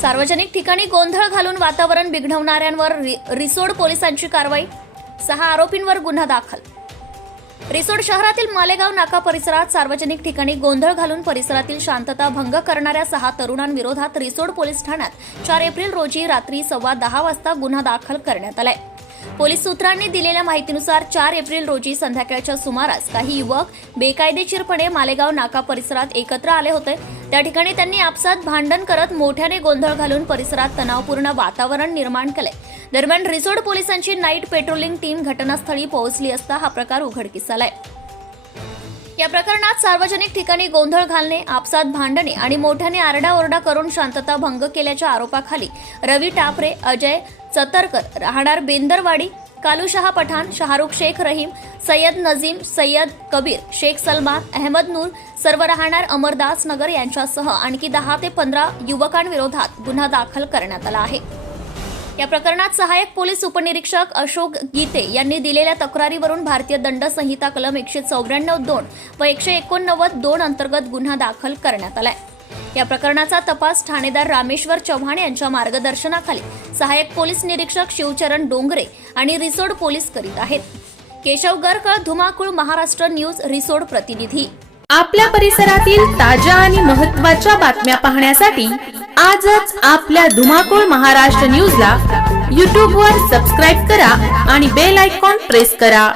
सार्वजनिक ठिकाणी गोंधळ घालून वातावरण बिघडवणाऱ्यांवर रि- रिसोड पोलिसांची कारवाई सहा आरोपींवर गुन्हा दाखल. रिसोड शहरातील मालेगाव नाका परिसरात सार्वजनिक ठिकाणी गोंधळ घालून परिसरातील शांतता भंग करणाऱ्या सहा तरुणांविरोधात रिसोड पोलीस ठाण्यात चार एप्रिल रोजी रात्री सव्वा दहा वाजता गुन्हा दाखल करण्यात आलाय. पोलीस सूत्रांनी दिलेल्या माहितीनुसार चार एप्रिल रोजी संध्याकाळच्या सुमारास काही युवक बेकायदेशीरपणे मालेगाव नाका परिसरात एकत्र आले होते. त्या ठिकाणी त्यांनी आपसात भांडण करत मोठ्याने गोंधळ घालून परिसरात तणावपूर्ण वातावरण निर्माण केले दरम्यान रिसोड पोलिसांची नाईट पेट्रोलिंग टीम घटनास्थळी पोहोचली असता हा प्रकार उघडकीस आलाय या प्रकरणात सार्वजनिक ठिकाणी गोंधळ घालणे आपसात भांडणे आणि मोठ्याने आरडाओरडा करून शांतता भंग केल्याच्या आरोपाखाली रवी टापरे अजय चतरकर राहणार बेंदरवाडी कालूशहा पठाण शाहरुख शेख रहीम सय्यद नजीम सय्यद कबीर शेख सलमान अहमद नूर सर्व राहणार अमरदास नगर यांच्यासह आणखी दहा ते पंधरा युवकांविरोधात गुन्हा दाखल करण्यात आला आहे. या प्रकरणात सहाय्यक पोलीस उपनिरीक्षक अशोक गीते यांनी दिलेल्या तक्रारीवरून भारतीय दंड संहिता कलम एकशे चौऱ्याण्णव दोन व एकशे एकोणनव्वद दोन अंतर्गत गुन्हा दाखल करण्यात आला आहे या प्रकरणाचा तपास ठाणेदार रामेश्वर चव्हाण यांच्या मार्गदर्शनाखाली सहाय्यक पोलीस निरीक्षक शिवचरण डोंगरे आणि रिसोड पोलीस करीत आहेत. केशव गरकळ धुमाकूळ महाराष्ट्र न्यूज रिसोड प्रतिनिधी. आपल्या परिसरातील ताज्या आणि महत्त्वाच्या बातम्या पाहण्यासाठी आजच आपल्या धुमाकूळ महाराष्ट्र न्यूजला यूट्यूबवर सबस्क्राईब करा आणि बेल आयकॉन प्रेस करा.